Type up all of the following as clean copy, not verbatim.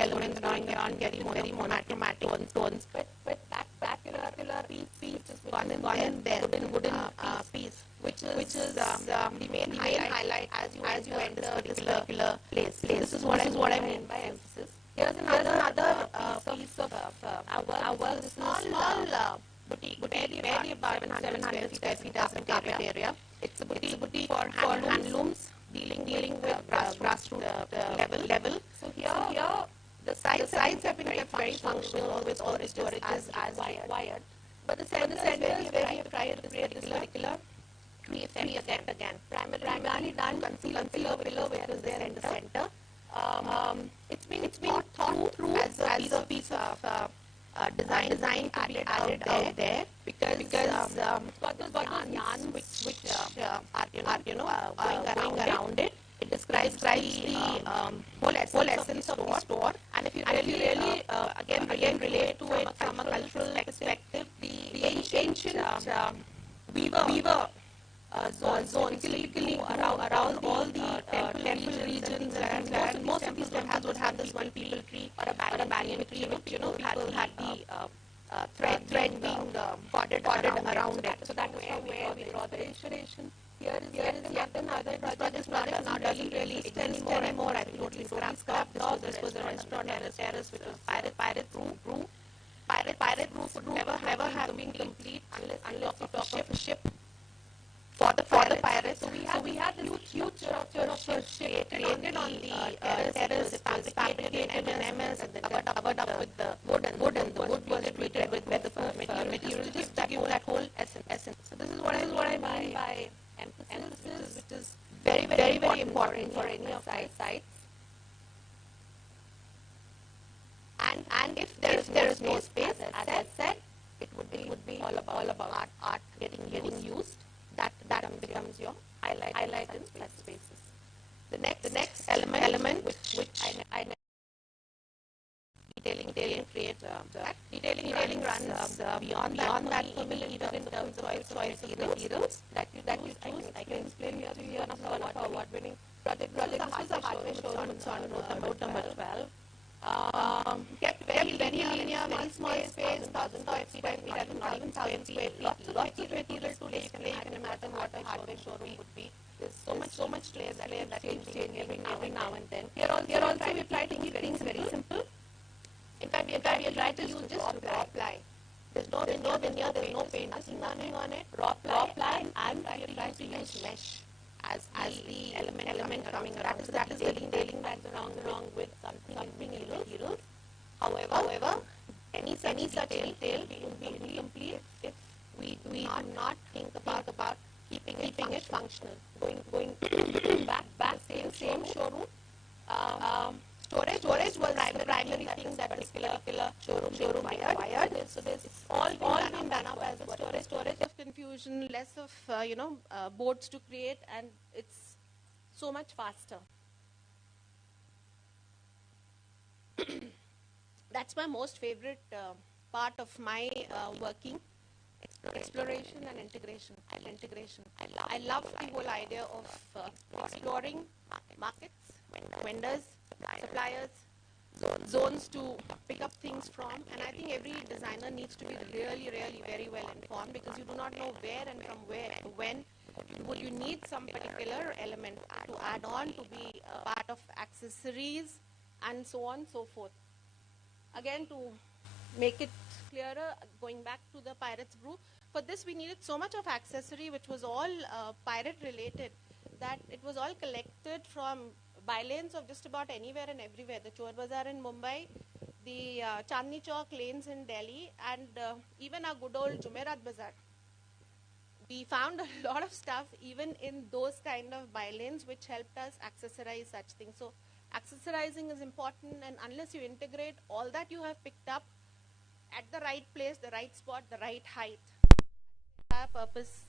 elements going around very monochromatic tones. But that particular piece is gone in there, wooden piece, which is the main highlight as you enter this particular place. This is what I mean by emphasis. Here's another piece of our small boutique, barely about 700 square feet as a carpet area. It's a boutique for handlooms, dealing with grassroots level. So here the sides have been kept very functional with all the storage as wired. But the center is very prior to this particular tree effect again. Primarily done conceal below where is there in the center. It's been thought through as a piece of design added out there because got those yarns which are going around it. It describes the whole essence of the store. And if you really again relate to it from a cultural perspective, the ancient weaver zone typically around all the temple regions, and most of these temples would have this one people tree or a banyan tree, which people had the thread being corded around it. So that was where we draw the inspiration. Here is yet another project. This project not really exist anymore. I think totally scrapped. This was a restaurant terrace which was pirate roof. Pirate roof would never have been complete unless you talk of a ship for the pirates. So we had this huge structure of ship created on the terrace. It was fabricated in MS and then covered up with the wood, and the wood was treated with material just to give that whole essence. So this is what I mean by emphasis, which is very important for any of sites. And if there is no space, as I said, it would be all about art getting used. That becomes your highlight in spaces. The next element which I detailing create detailing runs beyond that familiar, even in terms of choice materials that you choose. I can explain here one of our award-winning project. This is a hardware showroom on road number 12. Kept very linear, very small space, 1,000 square feet, not even 1,000 square feet. Lots of materials to display. You can imagine what a hardware showroom would be. There's so much layer that changing every now and then. Here also we try to keep things very simple. In fact, we try to use just raw ply. There's no veneer, there's no paint, nothing on it. Raw ply, and we try to use mesh as the element coming around. That is the detailing that's along with something heroes. However, any such detail will be incomplete if we do not think about keeping it functional. Going back same showroom. Storage was the primary thing that particular showroom required. So this all been done up as a storage. Of confusion, less of boards to create, and it's so much faster. That's my most favorite part of my working. Exploration and integration. I love the whole idea of exploring markets, vendors, suppliers, zones to pick up things from. And I think every designer needs to be really very well informed, because you do not know where and from where to when would you need some particular element to add on, to be a part of accessories, and so on and so forth. Again, to make it clearer, going back to the Pirates Brew, for this we needed so much of accessory which was all pirate related, that it was all collected from bylanes of just about anywhere and everywhere. The Chor Bazaar in Mumbai, the Chandni Chowk lanes in Delhi, and even our good old Jumeirah Bazaar. We found a lot of stuff even in those kind of bylanes which helped us accessorize such things. So accessorizing is important, and unless you integrate all that you have picked up at the right place, the right spot, the right height, the entire purpose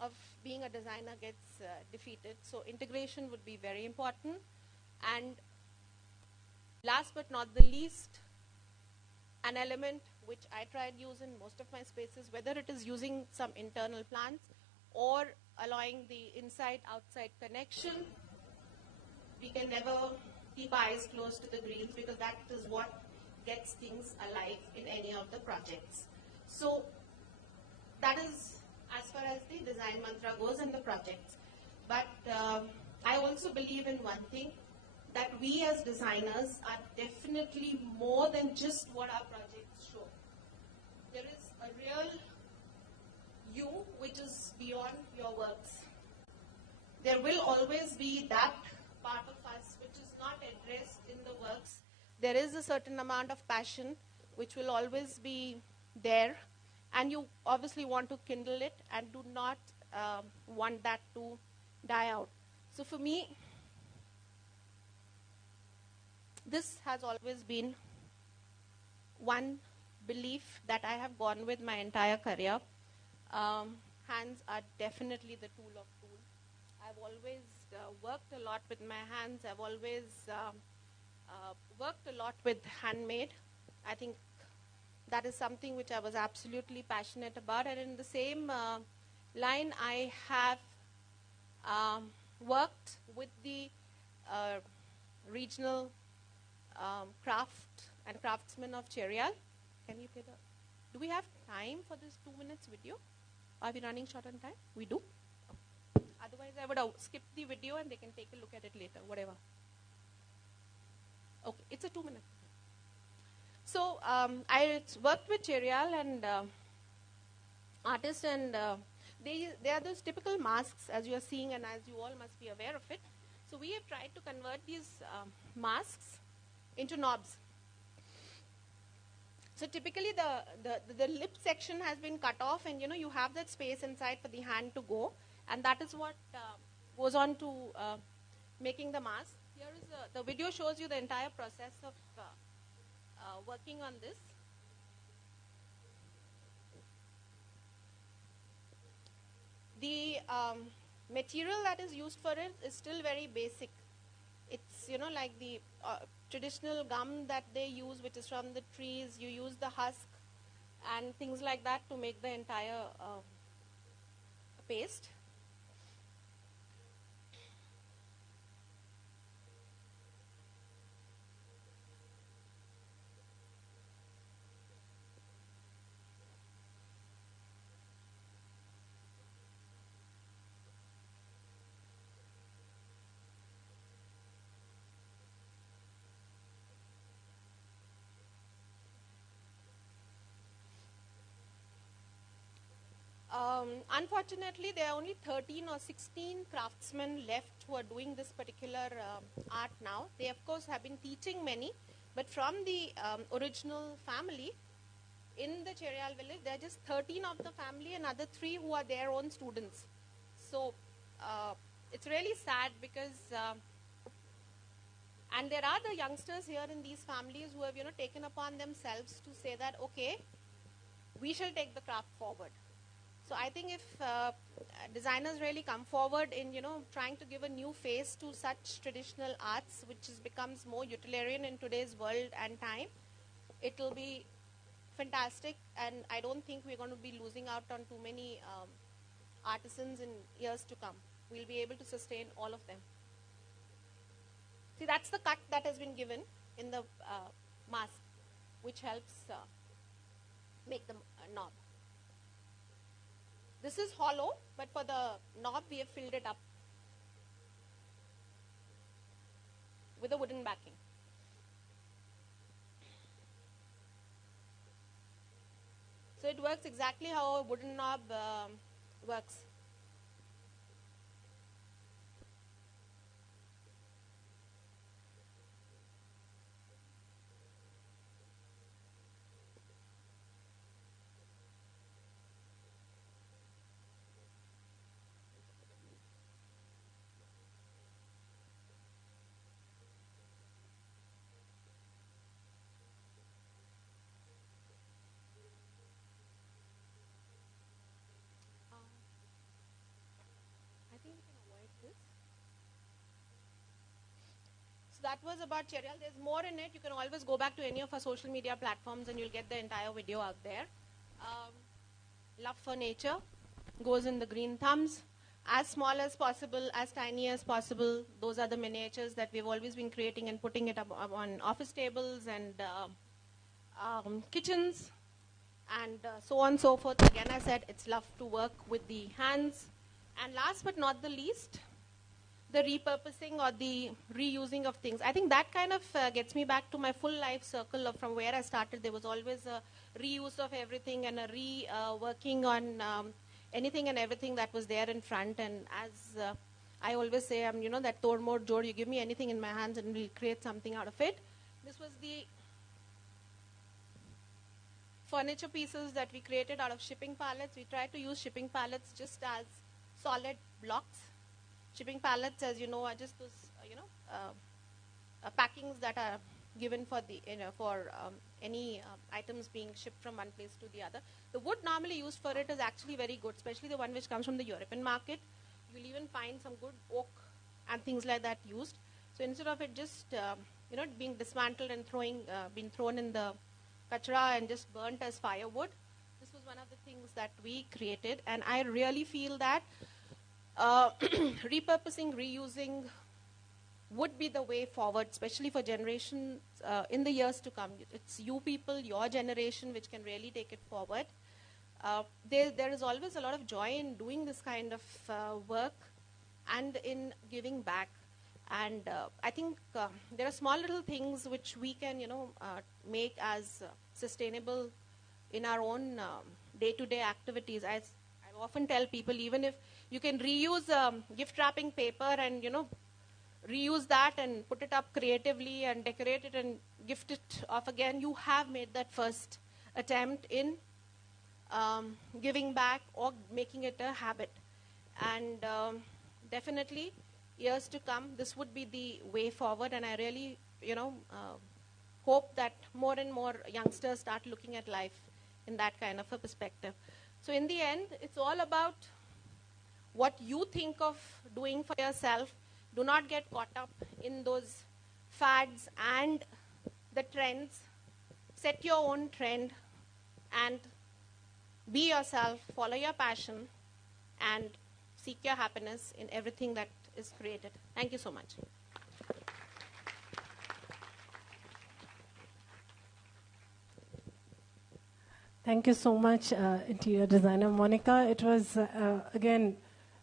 of being a designer gets defeated. So integration would be very important. And last but not the least, an element which I tried using most of my spaces, whether it is using some internal plants or allowing the inside-outside connection. We can never keep eyes close to the greens, because that is what gets things alive in any of the projects. So that is as far as the design mantra goes and the projects. But I also believe in one thing, that we as designers are definitely more than just what our projects show. There is a real you which is beyond your works. There will always be that part of us which is not addressed in the works. There is a certain amount of passion which will always be there, and you obviously want to kindle it and do not want that to die out. So for me, this has always been one belief that I have gone with my entire career. Hands are definitely the tool of tools. I've always worked a lot with my hands. I've always worked a lot with handmade. I think that is something which I was absolutely passionate about. And in the same line, I have worked with the regional craft and craftsmen of Cherial. Can you play the... Do we have time for this 2 minutes video? Are we running short on time? We do? Otherwise, I would skip the video and they can take a look at it later, whatever. Okay, it's a 2 minute. So I worked with Cherial and artists, and they are those typical masks, as you are seeing and as you all must be aware of it. So we have tried to convert these masks into knobs. So typically the lip section has been cut off, and you have that space inside for the hand to go, and that is what goes on to making the mask. Here is the video shows you the entire process of working on this. The material that is used for it is still very basic. It's like the traditional gum that they use, which is from the trees. You use the husk and things like that to make the entire paste. Unfortunately, there are only 13 or 16 craftsmen left who are doing this particular art now. They, of course, have been teaching many, but from the original family in the Cherial village, there are just 13 of the family and other 3 who are their own students. So it's really sad because, and there are the youngsters here in these families who have, taken upon themselves to say that, okay, we shall take the craft forward. So I think if designers really come forward in, trying to give a new face to such traditional arts, which becomes more utilitarian in today's world and time, it will be fantastic. And I don't think we're going to be losing out on too many artisans in years to come. We'll be able to sustain all of them. See, that's the cut that has been given in the mask, which helps make the knob. This is hollow, but for the knob, we have filled it up with a wooden backing. So it works exactly how a wooden knob works. So that was about Cherial. There's more in it. You can always go back to any of our social media platforms and you'll get the entire video out there. Love for nature goes in the green thumbs. as small as possible, as tiny as possible. Those are the miniatures that we've always been creating and putting it up on office tables and kitchens and so on and so forth. Again, I said it's love to work with the hands. And last but not the least, the repurposing or the reusing of things. I think that kind of gets me back to my full life circle of from where I started. There was always a reuse of everything and a working on anything and everything that was there in front. And as I always say, I'm that Tod Mod Jod. You give me anything in my hands and we'll create something out of it. This was the furniture pieces that we created out of shipping pallets. We tried to use shipping pallets just as solid blocks. Shipping pallets, as you know, are just those, packings that are given for the, any items being shipped from one place to the other. The wood normally used for it is actually very good, especially the one which comes from the European market. You'll even find some good oak and things like that used. So instead of it just, being dismantled and being thrown in the kachra and just burnt as firewood, this was one of the things that we created. And I really feel that repurposing, reusing would be the way forward, especially for generations in the years to come. It's you people, your generation, which can really take it forward. There is always a lot of joy in doing this kind of work and in giving back. And I think there are small little things which we can, make as sustainable in our own day-to-day activities. I often tell people, even if you can reuse gift wrapping paper and, reuse that and put it up creatively and decorate it and gift it off again, you have made that first attempt in giving back or making it a habit. And definitely, years to come, this would be the way forward. And I really, hope that more and more youngsters start looking at life in that kind of a perspective. So in the end, it's all about what you think of doing for yourself. Do not get caught up in those fads and the trends. Set your own trend and be yourself, follow your passion, and seek your happiness in everything that is created. Thank you so much. Thank you so much, interior designer Monica. It was, again,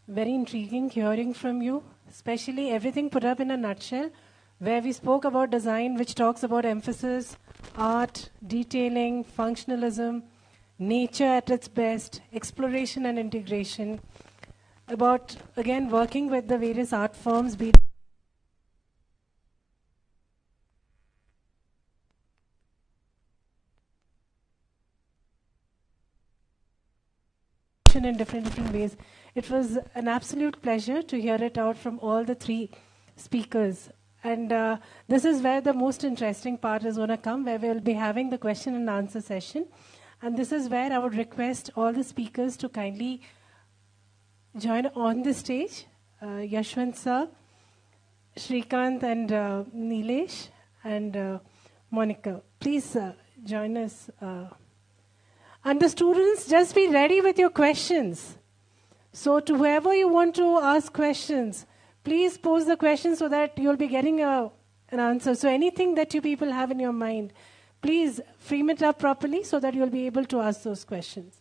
very intriguing hearing from you, especially everything put up in a nutshell, where we spoke about design, which talks about emphasis, art, detailing, functionalism, nature at its best, exploration and integration, about, again, working with the various art forms, be in different ways. It was an absolute pleasure to hear it out from all the three speakers. And this is where the most interesting part is going to come, where we'll be having the question and answer session. And this is where I would request all the speakers to kindly join on the stage. Yashwant sir, Shrikant and Nilesh and Monica. Please join us. And the students, just be ready with your questions. So to whoever you want to ask questions, please pose the question so that you'll be getting an answer. So anything that you people have in your mind, please frame it up properly so that you'll be able to ask those questions.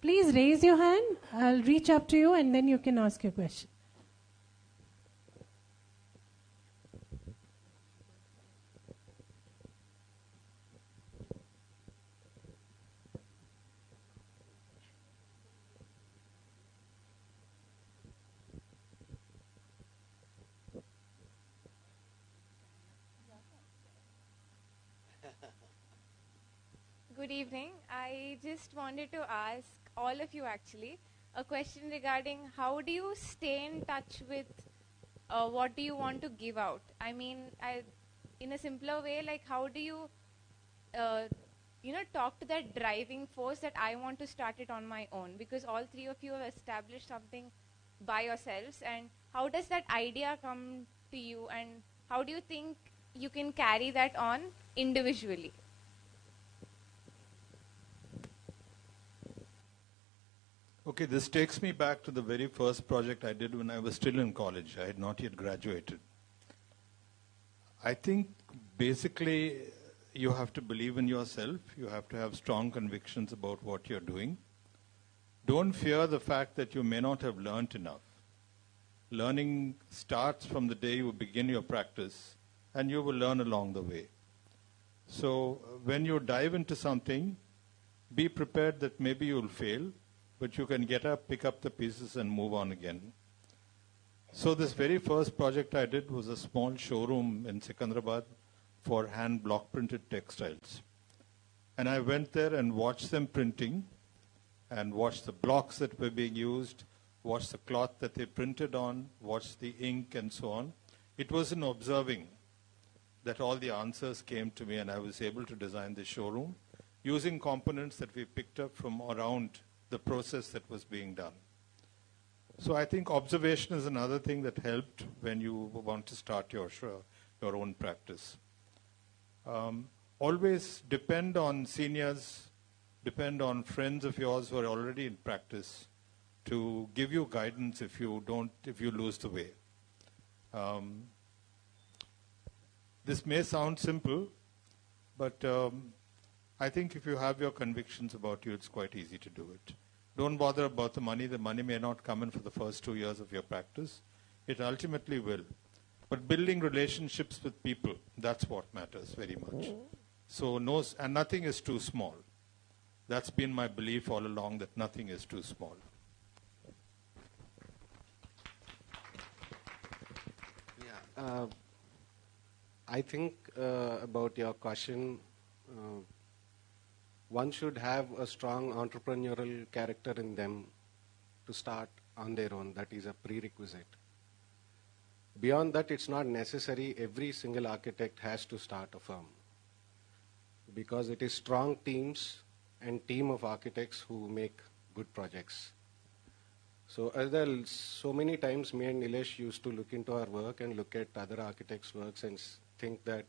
Please raise your hand. I'll reach up to you and then you can ask your question. good evening. I just wanted to ask all of you actually a question regarding how do you stay in touch with what do you want to give out? I mean, in a simpler way, like how do you, talk to that driving force that I want to start it on my own? Because all three of you have established something by yourselves, and how does that idea come to you, and how do you think you can carry that on individually? Okay, this takes me back to the very first project I did when I was still in college. I had not yet graduated. I think basically you have to believe in yourself. You have to have strong convictions about what you're doing. Don't fear the fact that you may not have learnt enough. Learning starts from the day you begin your practice, and you will learn along the way. So when you dive into something, be prepared that maybe you'll fail, but you can get up, pick up the pieces, and move on again. So this very first project I did was a small showroom in Secunderabad for hand block printed textiles. And I went there and watched them printing and watched the blocks that were being used, watched the cloth that they printed on, watched the ink and so on. It was in observing that all the answers came to me, and I was able to design the showroom using components that we picked up from around the process that was being done. So I think observation is another thing that helped when you want to start your own practice. Always depend on seniors, depend on friends of yours who are already in practice to give you guidance if you lose the way. This may sound simple, but I think if you have your convictions about you, it's quite easy to do it. Don't bother about the money. The money may not come in for the first 2 years of your practice. It ultimately will. But building relationships with people, that's what matters very much. So and nothing is too small. That's been my belief all along, that nothing is too small. Yeah, I think about your question, one should have a strong entrepreneurial character in them to start on their own. That is a prerequisite. Beyond that, it's not necessary every single architect has to start a firm, because it is strong teams and team of architects who make good projects. So so many times me and Nilesh used to look into our work and look at other architects' works and think that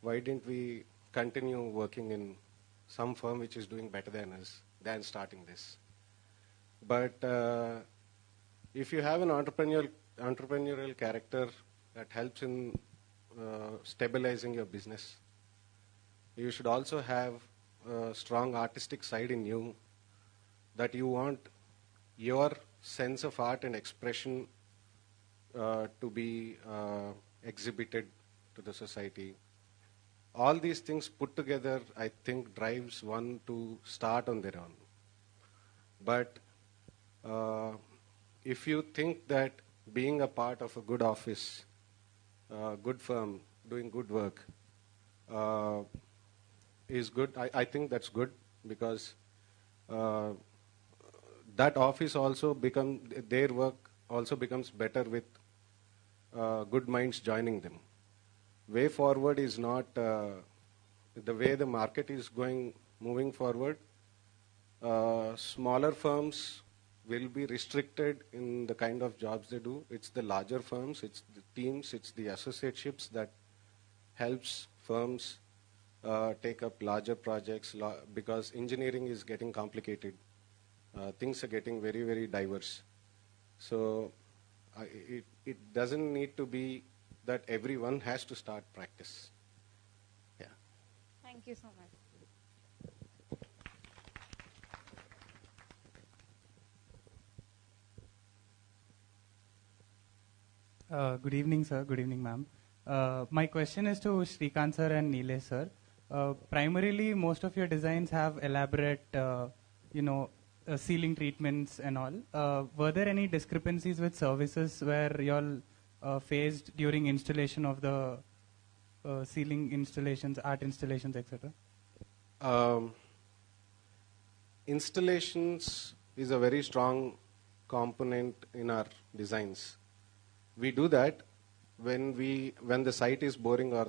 why didn't we continue working in some firm which is doing better than us than starting this. But if you have an entrepreneurial character that helps in stabilizing your business, you should also have a strong artistic side in you, that you want your sense of art and expression to be exhibited to the society. All these things put together, I think, drives one to start on their own. But if you think that being a part of a good office, good firm, doing good work is good, I think that's good, because that office also their work also becomes better with good minds joining them. Way forward is not the way the market is moving forward. Smaller firms will be restricted in the kind of jobs they do. It's the larger firms, it's the teams, it's the associateships that helps firms take up larger projects, because engineering is getting complicated. Things are getting very, very diverse. So it doesn't need to be that everyone has to start practice. Yeah. Thank you so much. Good evening, sir. Good evening, ma'am. My question is to Srikanth sir and Nilesh sir. Primarily, most of your designs have elaborate, ceiling treatments and all. Were there any discrepancies with services where you all faced during installation of the ceiling installations, art installations, etc.? installations is a very strong component in our designs. We do that when the site is boring or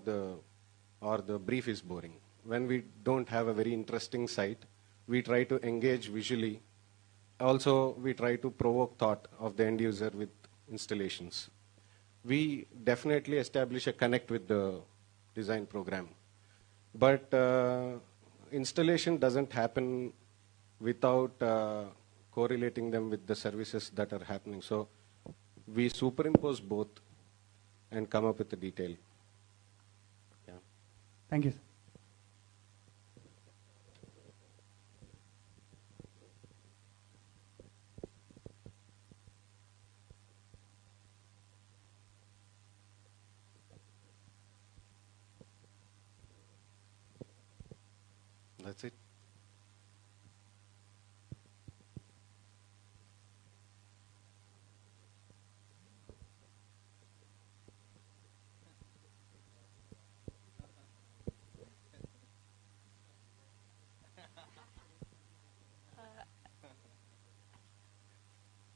the brief is boring. When we don't have a very interesting site, we try to engage visually. Also, we try to provoke thought of the end user with installations. We definitely establish a connect with the design program. But installation doesn't happen without correlating them with the services that are happening. So we superimpose both and come up with the detail. Yeah. Thank you. That's it.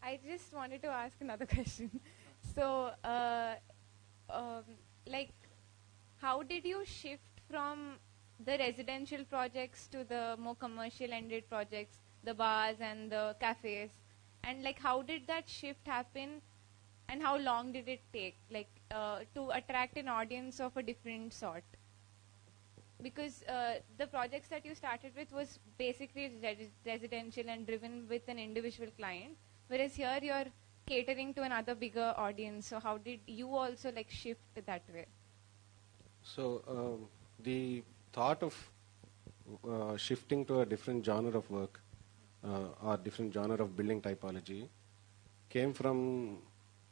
I just wanted to ask another question. So, like, how did you shift from the residential projects to the more commercial-ended projects, the bars and the cafes? And, like, how did that shift happen? And how long did it take, like, to attract an audience of a different sort? Because the projects that you started with was basically residential and driven with an individual client, whereas here you're catering to another bigger audience. So how did you also like shift that way? So the thought of shifting to a different genre of work or different genre of building typology came from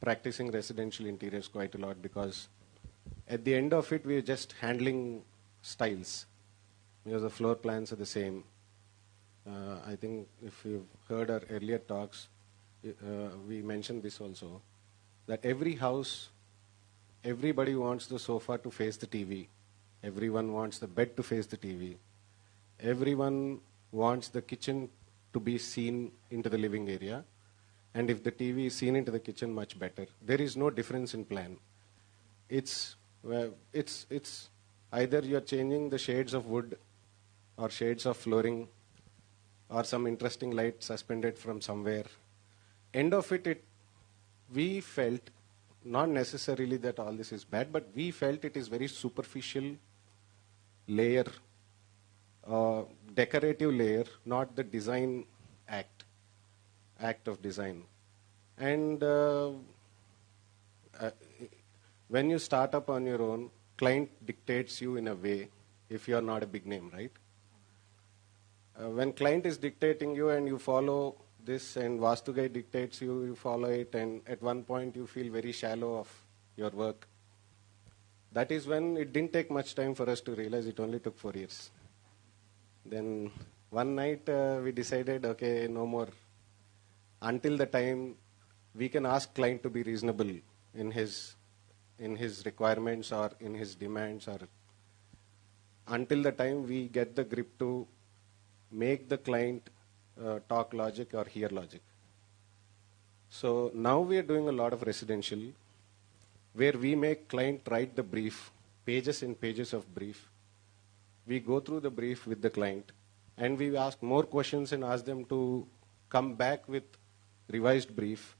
practicing residential interiors quite a lot, because at the end of it we are just handling styles, because the floor plans are the same. I think if you've heard our earlier talks, we mentioned this also, that every house, everybody wants the sofa to face the TV. Everyone wants the bed to face the TV. Everyone wants the kitchen to be seen into the living area. And if the TV is seen into the kitchen, much better. There is no difference in plan. It's either you're changing the shades of wood or shades of flooring or some interesting light suspended from somewhere. End of it, we felt, not necessarily that all this is bad, but we felt it is very superficial layer, decorative layer, not the design act of design. And when you start up on your own, client dictates you in a way if you're not a big name, right? When client is dictating you and you follow this and Vastu Guy dictates you, you follow it, and at one point you feel very shallow of your work. That is when it didn't take much time for us to realize it only took 4 years. Then one night we decided, okay, no more. Until the time we can ask client to be reasonable in his requirements or in his demands, or until the time we get the grip to make the client talk logic or hear logic. So now we are doing a lot of residential where we make client write the brief, pages and pages of brief. We go through the brief with the client and we ask more questions and ask them to come back with revised brief.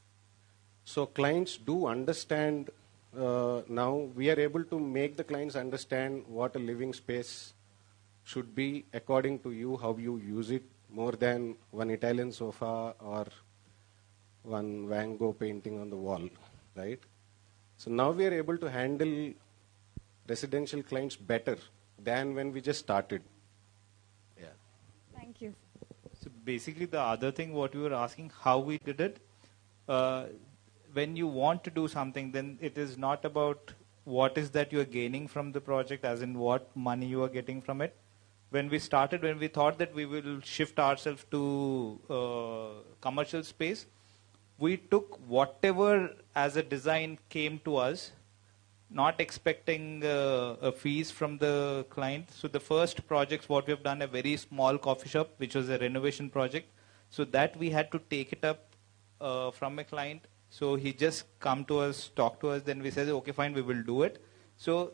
So clients do understand. Now we are able to make the clients understand what a living space should be according to you, how you use it, more than one Italian sofa or one Van Gogh painting on the wall, right? So now we are able to handle residential clients better than when we just started. Yeah. Thank you. So basically the other thing what you were asking, how we did it, when you want to do something, then it is not about what is that you are gaining from the project, as in what money you are getting from it. When we started, when we thought that we will shift ourselves to commercial space, we took whatever as a design came to us not expecting a fees from the client. So the first projects what we have done, a very small coffee shop, which was a renovation project. So that we had to take it up from a client. So he just come to us, talk to us, then we said, okay, fine, we will do it. So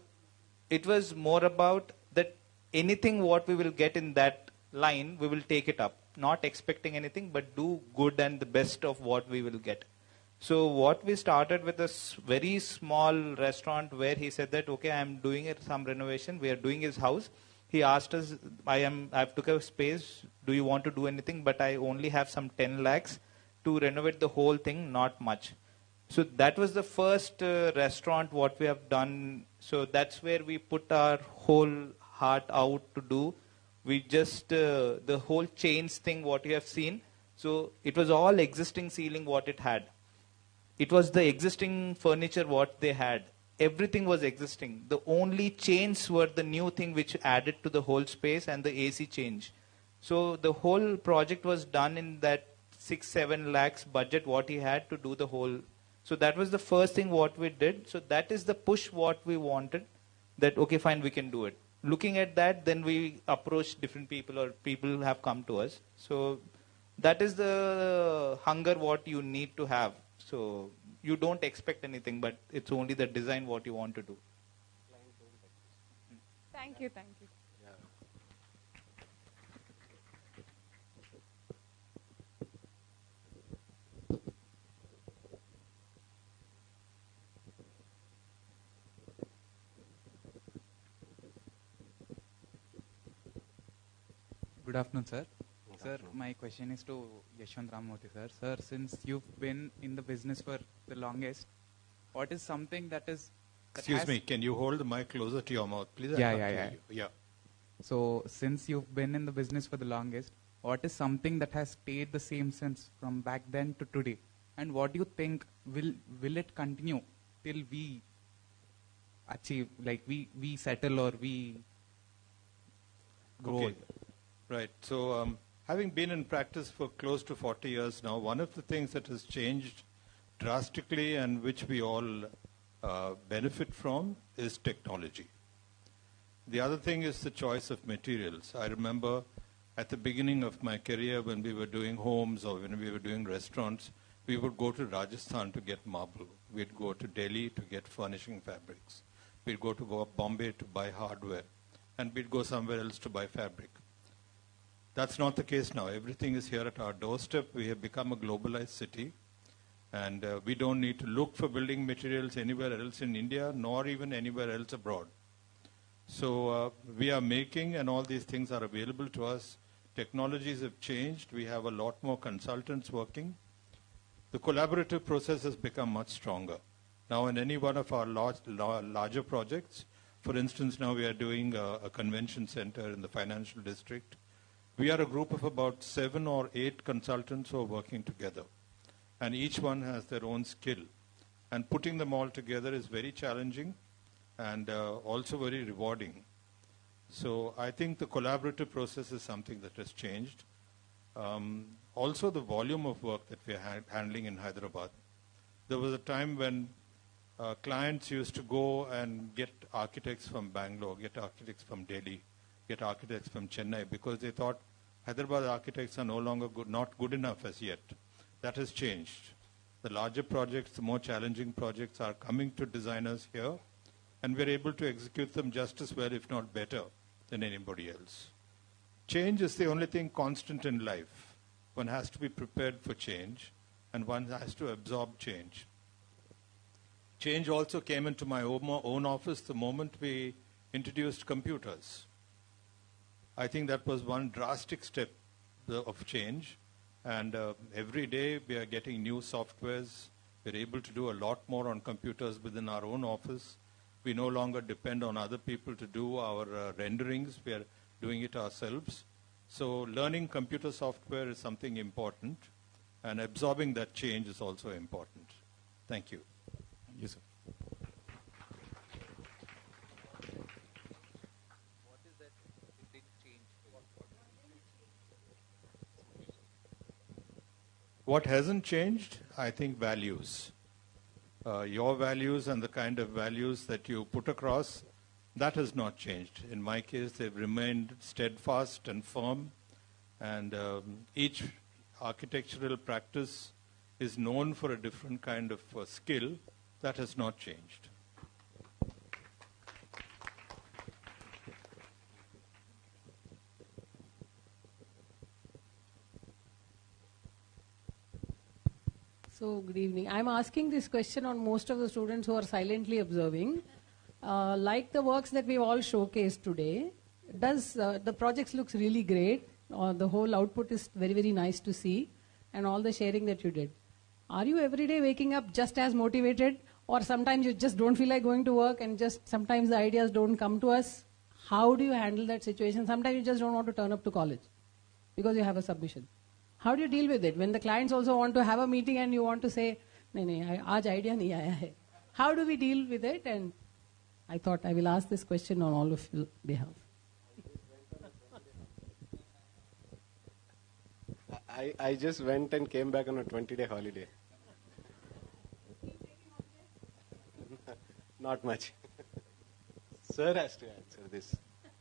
it was more about that anything what we will get in that line, we will take it up. Not expecting anything, but do good and the best of what we will get. So what we started with a very small restaurant where he said that, okay, I am doing some renovation. We are doing his house. He asked us, I've took a space. Do you want to do anything? But I only have some 10 lakhs to renovate the whole thing, not much. So that was the first restaurant what we have done. So that's where we put our whole heart out to do. We just, the whole chains thing what you have seen. So it was all existing ceiling what it had. It was the existing furniture what they had. Everything was existing. The only chains were the new thing which added to the whole space and the AC change. So the whole project was done in that 6-7 lakhs budget what he had to do the whole. So that was the first thing what we did. So that is the push what we wanted, that okay, fine, we can do it. Looking at that, then we approached different people or people have come to us. So that is the hunger what you need to have. So you don't expect anything, but it's only the design what you want to do. Thank you, thank you. Good afternoon, sir. Sir, my question is to Yashwant Ramamurthy, sir. Sir, since you've been in the business for the longest, what is something that is... Excuse me, can you hold the mic closer to your mouth, please? Yeah. So, since you've been in the business for the longest, what is something that has stayed the same since from back then to today? And what do you think, will it continue till we achieve, like we settle or we grow? Okay. Right. So, having been in practice for close to 40 years now, one of the things that has changed drastically and which we all benefit from is technology. The other thing is the choice of materials. I remember at the beginning of my career when we were doing homes or when we were doing restaurants, we would go to Rajasthan to get marble. We'd go to Delhi to get furnishing fabrics. We'd go to Bombay to buy hardware. And we'd go somewhere else to buy fabric. That's not the case now. Everything is here at our doorstep. We have become a globalized city. And we don't need to look for building materials anywhere else in India, nor even anywhere else abroad. So we are making, and all these things are available to us. Technologies have changed. We have a lot more consultants working. The collaborative process has become much stronger. Now in any one of our larger projects, for instance, now we are doing a convention center in the financial district. We are a group of about 7 or 8 consultants who are working together. And each one has their own skill. And putting them all together is very challenging and also very rewarding. So I think the collaborative process is something that has changed. Also the volume of work that we are handling in Hyderabad. There was a time when clients used to go and get architects from Bangalore, get architects from Delhi, get architects from Chennai, because they thought Hyderabad architects are no longer not good enough as yet. That has changed. The larger projects, the more challenging projects are coming to designers here, and we're able to execute them just as well, if not better, than anybody else. Change is the only thing constant in life. One has to be prepared for change, and one has to absorb change. Change also came into my own office the moment we introduced computers. I think that was one drastic step of change. And every day we are getting new softwares. We're able to do a lot more on computers within our own office. We no longer depend on other people to do our renderings. We are doing it ourselves. So learning computer software is something important. And absorbing that change is also important. Thank you. Yes, sir. What hasn't changed? I think values. Your values and the kind of values that you put across, that has not changed. In my case, they've remained steadfast and firm, and each architectural practice is known for a different kind of skill. That has not changed. So, good evening. I'm asking this question on most of the students who are silently observing. Like the works that we've all showcased today, does the projects looks really great. The whole output is very, very nice to see, and all the sharing that you did. Are you every day waking up just as motivated, or sometimes you just don't feel like going to work and just sometimes the ideas don't come to us? How do you handle that situation? Sometimes you just don't want to turn up to college because you have a submission. How do you deal with it when the clients also want to have a meeting and you want to say, "No, aaj idea nahi aaya hai." How do we deal with it? And I thought I will ask this question on all of your behalf. I just went and came back on a 20-day holiday. Not much. Sir has to answer this.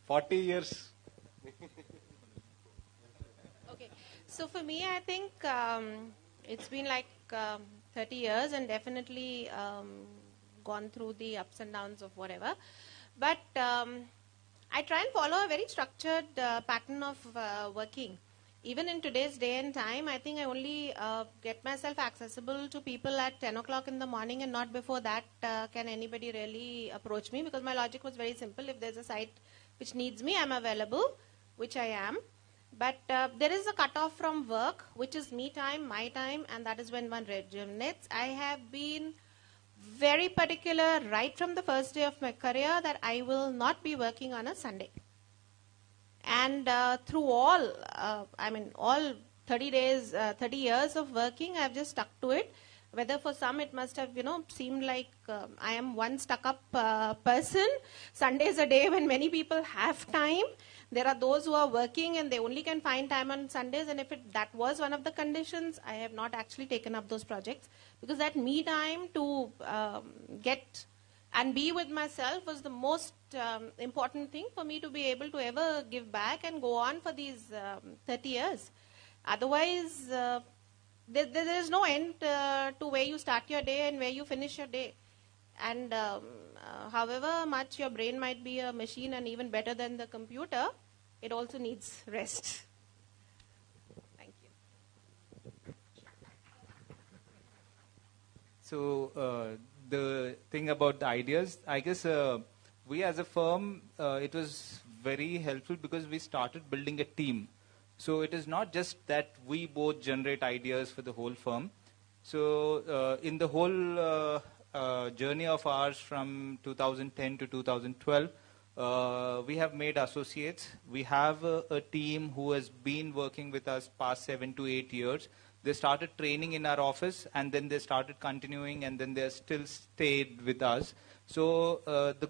40 years. Okay. So for me, I think it's been like 30 years and definitely gone through the ups and downs of whatever. But I try and follow a very structured pattern of working. Even in today's day and time, I think I only get myself accessible to people at 10 o'clock in the morning, and not before that can anybody really approach me, because my logic was very simple. If there's a site which needs me, I'm available, which I am. But there is a cutoff from work, which is me time, my time, and that is when one rejuvenates. I have been very particular right from the first day of my career that I will not be working on a Sunday. And through all 30 days, 30 years of working, I've just stuck to it. Whether for some it must have, seemed like I am one stuck-up person. Sunday is a day when many people have time. There are those who are working and they only can find time on Sundays. And if that was one of the conditions, I have not actually taken up those projects. Because that me time to get and be with myself was the most important thing for me to be able to ever give back and go on for these 30 years. Otherwise, there is no end to where you start your day and where you finish your day. And however much your brain might be a machine and even better than the computer, it also needs rest. Thank you. So the thing about the ideas, I guess we as a firm, it was very helpful because we started building a team. So it is not just that we both generate ideas for the whole firm. So in the whole journey of ours from 2010 to 2012, we have made associates. We have a team who has been working with us past 7 to 8 years. They started training in our office, and then they started continuing, and then they still stayed with us. So the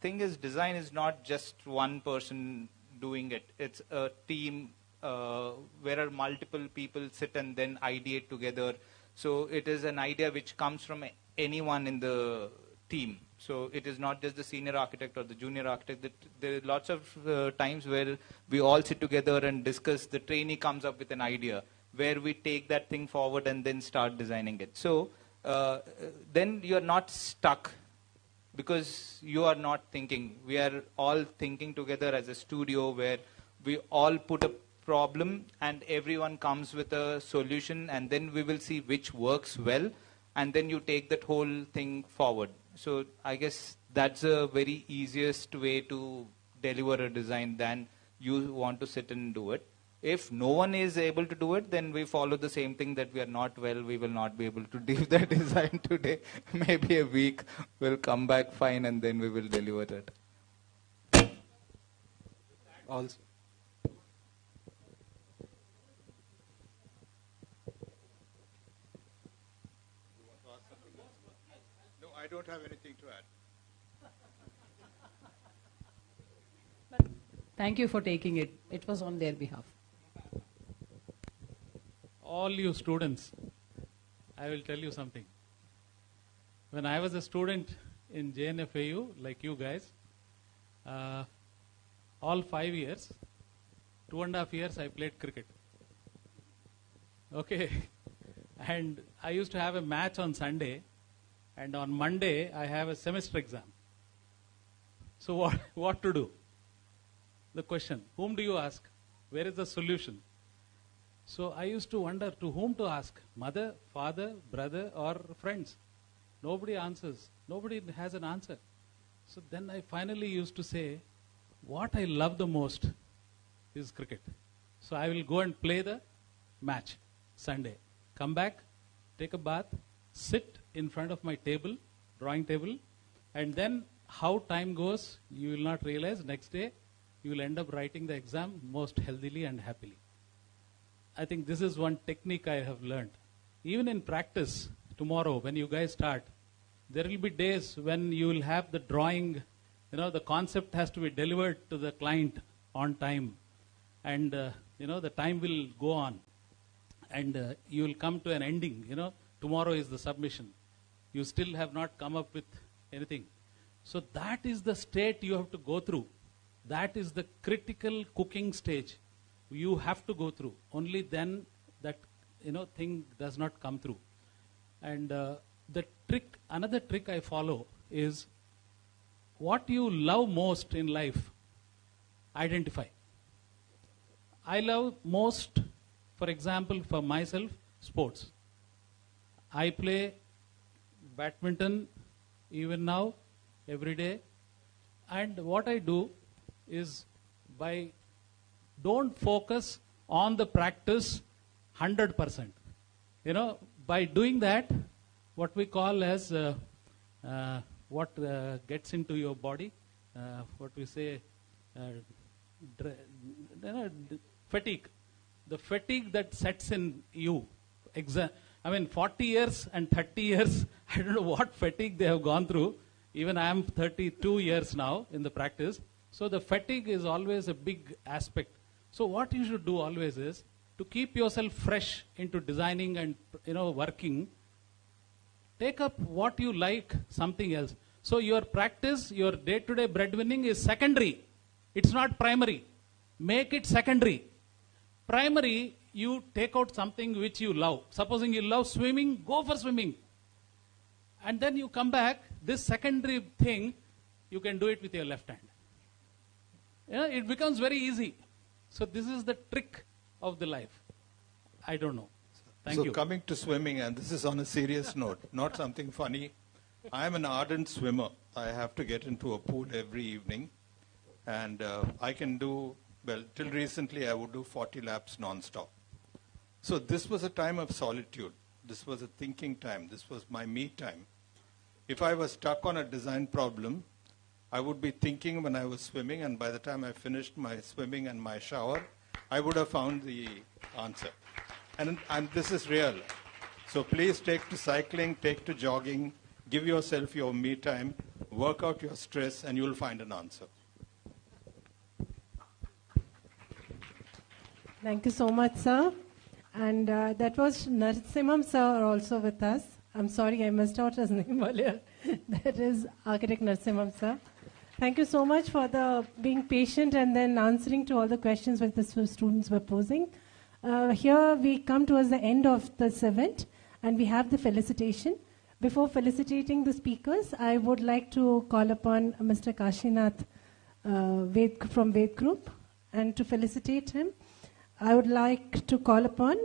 thing is, design is not just one person doing it. It's a team where multiple people sit and then ideate together. So it is an idea which comes from anyone in the team. So it is not just the senior architect or the junior architect. There are lots of times where we all sit together and discuss. The trainee comes up with an idea where we take that thing forward and then start designing it. So then you are not stuck because you are not thinking. We are all thinking together as a studio where we all put a problem and everyone comes with a solution, and then we will see which works well, and then you take that whole thing forward. So I guess that's a very easiest way to deliver a design than you want to sit and do it. If no one is able to do it, then we follow the same thing that we are not well, we will not be able to do that design today. Maybe a week, we'll come back fine, and then we will deliver it. Also. No, I don't have anything to add. Thank you for taking it. It was on their behalf. All you students, I will tell you something. when I was a student in JNFAU, like you guys, all 5 years, 2.5 years I played cricket. Okay. And I used to have a match on Sunday, and on Monday I have a semester exam. So what to do? The question, whom do you ask? Where is the solution? So I used to wonder to whom to ask, mother, father, brother, or friends. Nobody answers. Nobody has an answer. So then I finally used to say, what I love the most is cricket. So I will go and play the match Sunday. Come back, take a bath, sit in front of my table, drawing table, and then how time goes, you will not realize. Next day, you will end up writing the exam most healthily and happily. I think this is one technique I have learned. Even in practice, tomorrow when you guys start, there will be days when you will have the drawing, the concept has to be delivered to the client on time. And, the time will go on. And you will come to an ending, tomorrow is the submission. You still have not come up with anything. So that is the state you have to go through. That is the critical cooking stage you have to go through. Only then that, thing does not come through. And the trick, another trick I follow is what you love most in life, identify. I love most, for example, for myself, sports. I play badminton even now, every day. And what I do is don't focus on the practice 100%. By doing that, what we call as what gets into your body, what we say, fatigue. The fatigue that sets in you. 40 years and 30 years, I don't know what fatigue they have gone through. Even I am 32 years now in the practice. So the fatigue is always a big aspect. So what you should do always is to keep yourself fresh into designing and working. Take up what you like, something else. So your practice, your day-to-day breadwinning is secondary. It's not primary. Make it secondary. Primary, you take out something which you love. Supposing you love swimming, go for swimming. And then you come back, this secondary thing, you can do it with your left hand. It becomes very easy. So this is the trick of the life. I don't know. Thank you. So coming to swimming, and this is on a serious note, not something funny. I am an ardent swimmer. I have to get into a pool every evening. And I can do, till recently I would do 40 laps non-stop. So this was a time of solitude. This was a thinking time. This was my me time. If I was stuck on a design problem, I would be thinking when I was swimming, and by the time I finished my swimming and my shower, I would have found the answer. And this is real. So please take to cycling, take to jogging, give yourself your me time, work out your stress, and you'll find an answer. Thank you so much, sir. And that was Narasimham sir also with us. I'm sorry I missed out his name earlier. That is Architect Narasimham sir. Thank you so much for being patient and then answering to all the questions that the students were posing. Here we come towards the end of this event and we have the felicitation. Before felicitating the speakers, I would like to call upon Mr. Kashinath from Ved Group, and to felicitate him, I would like to call upon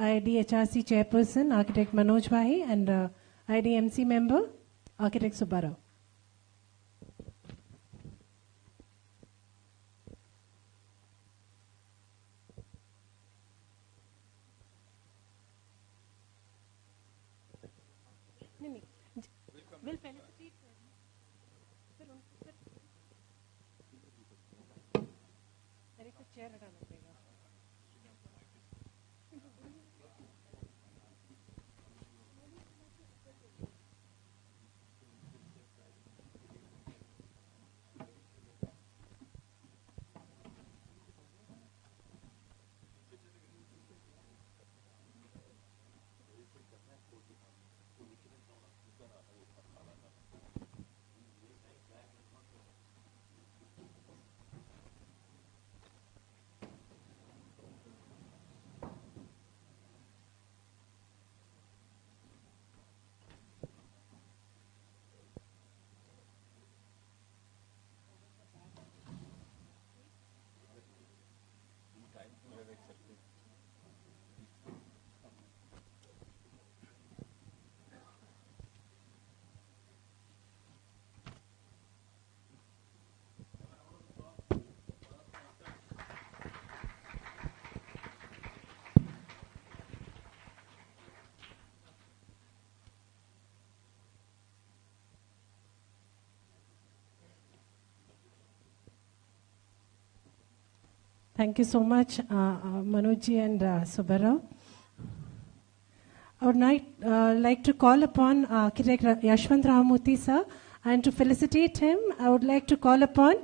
IDHRC Chairperson, Architect Manoj Bhai, and IDMC member, Architect Subbarao. We'll felicitate. Thank you so much, Manojji and Subbarao. I would like to call upon Architect Yashwant Ramamurthy sir, and to felicitate him, I would like to call upon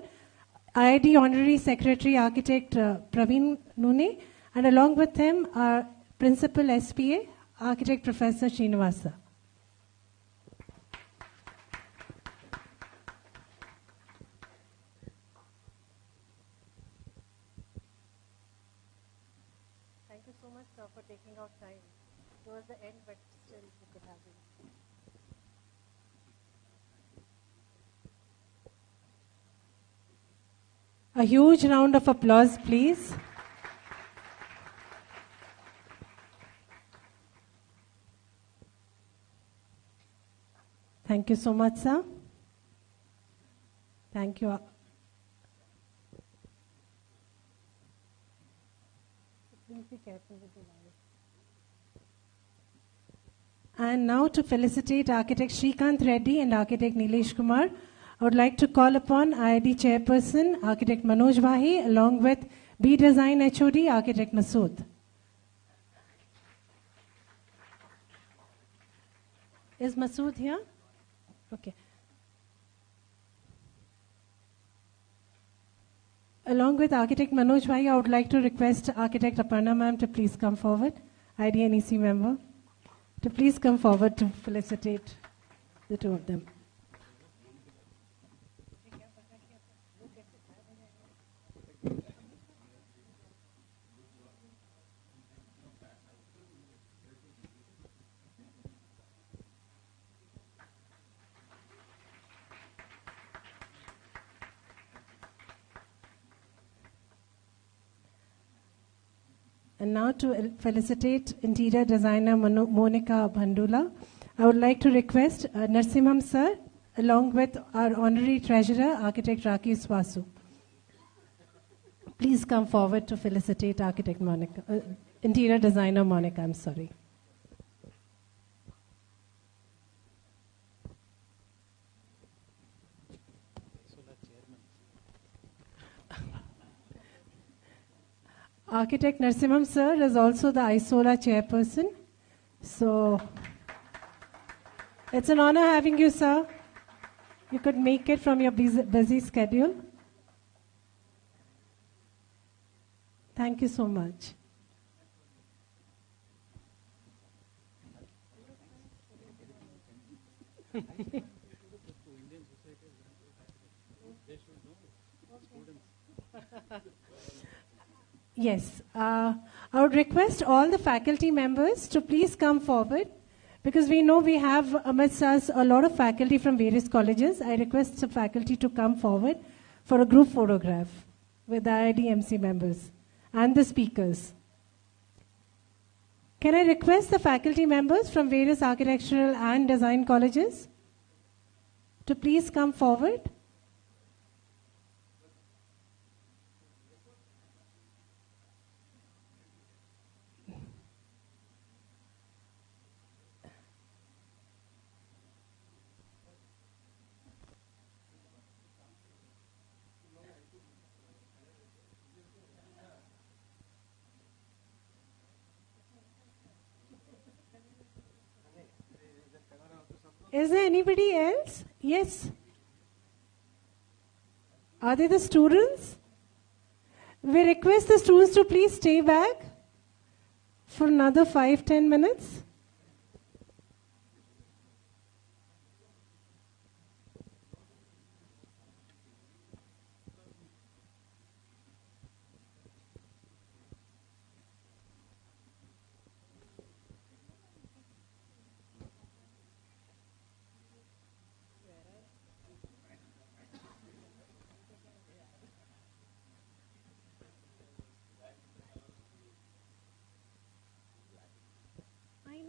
IIT Honorary Secretary Architect Praveen Nune, and along with him, our Principal SPA, Architect Professor Srinivasa. Thank you so much, sir, for taking out time. Towards the end, but still you could have it. A huge round of applause, please. Thank you so much, sir. Thank you. Please be careful with the wires. And now to felicitate Architect Srikanth Reddy and Architect Nilesh Kumar, I would like to call upon IIT Chairperson, Architect Manoj Vahi, along with B Design HOD, Architect Masood. Is Masood here? Okay. Along with Architect Manoj Vahi, I would like to request Architect Aparna ma'am to please come forward, IDNEC member, to please come forward to felicitate the two of them. And now to felicitate interior designer Monica Bandula, I would like to request Narsimham sir, along with our honorary treasurer, Architect Rakesh Vasu. Please come forward to felicitate Architect Monica, interior designer Monica, I'm sorry. Architect Narsimham sir is also the ISOLA chairperson. So it's an honor having you, sir. You could make it from your busy schedule. Thank you so much. Yes, I would request all the faculty members to please come forward, because we know we have amidst us a lot of faculty from various colleges. I request the faculty to come forward for a group photograph with the IIDMC members and the speakers. Can I request the faculty members from various architectural and design colleges to please come forward? Is there anybody else? Yes. Are they the students? We request the students to please stay back for another 5-10 minutes. I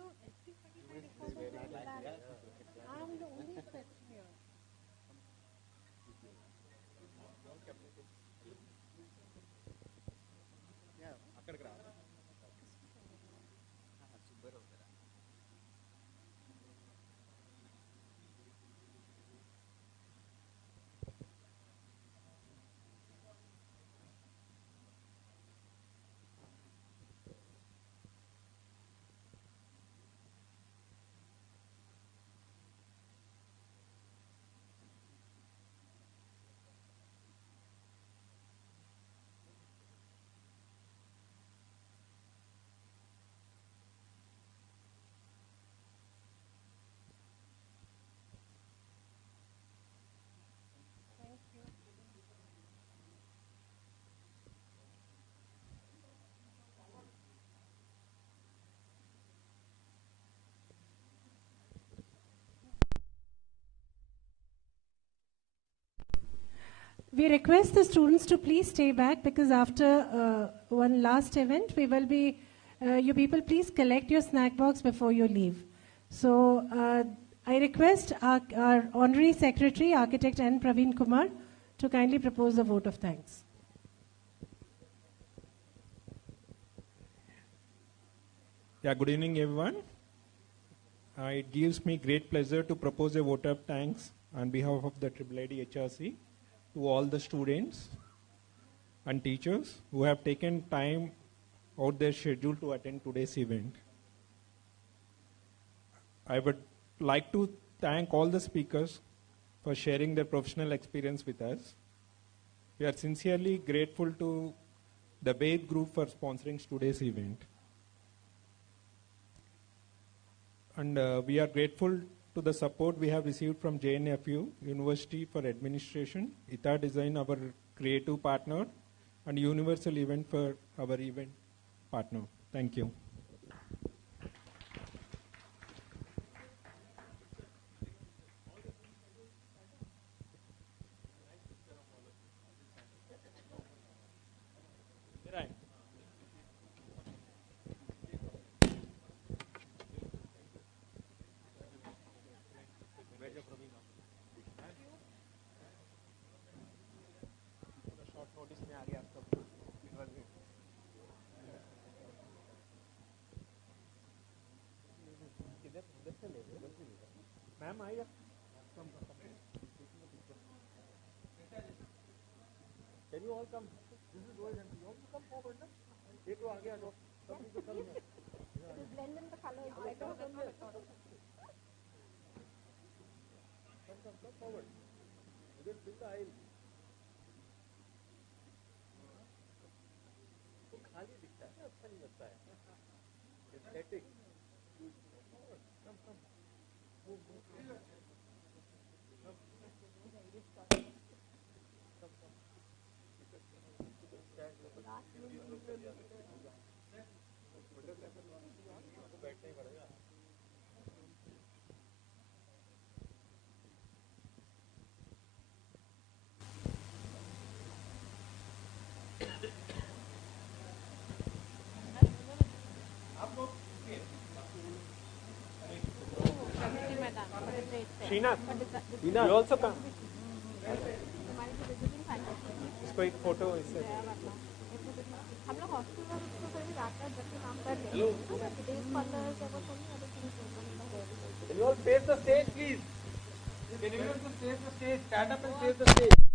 we request the students to please stay back because after one last event, we will be, you people please collect your snack box before you leave. So I request our Honorary Secretary, Architect N. Praveen Kumar, to kindly propose a vote of thanks. Yeah, good evening, everyone. It gives me great pleasure to propose a vote of thanks on behalf of the IIIT HRC to all the students and teachers who have taken time out their schedule to attend today's event. I would like to thank all the speakers for sharing their professional experience with us. We are sincerely grateful to the Babe Group for sponsoring today's event. And we are grateful to the support we have received from JNFU, University for Administration, ITA Design, our creative partner, and Universal Event for our event partner. Thank you. Ma'am, I have come. Can you all come? This is Rohit and you also come forward, na? Ye to aage aa jao. Sab to come here. Blend in the colors better than the Come forward. You can fill the aisle. तो खाली दिखता है, अच्छा नहीं लगता है. Aesthetic. Come, come. Move, move. Sheena, you also come. इसको एक फोटो इससे. हम लोग हॉस्टल में उसको कभी जाते हैं जब भी काम कर रहे हैं डेज कॉलर्स और कोई other things. Can you all face the stage, please? Can you all face the stage? Stand up and face the stage.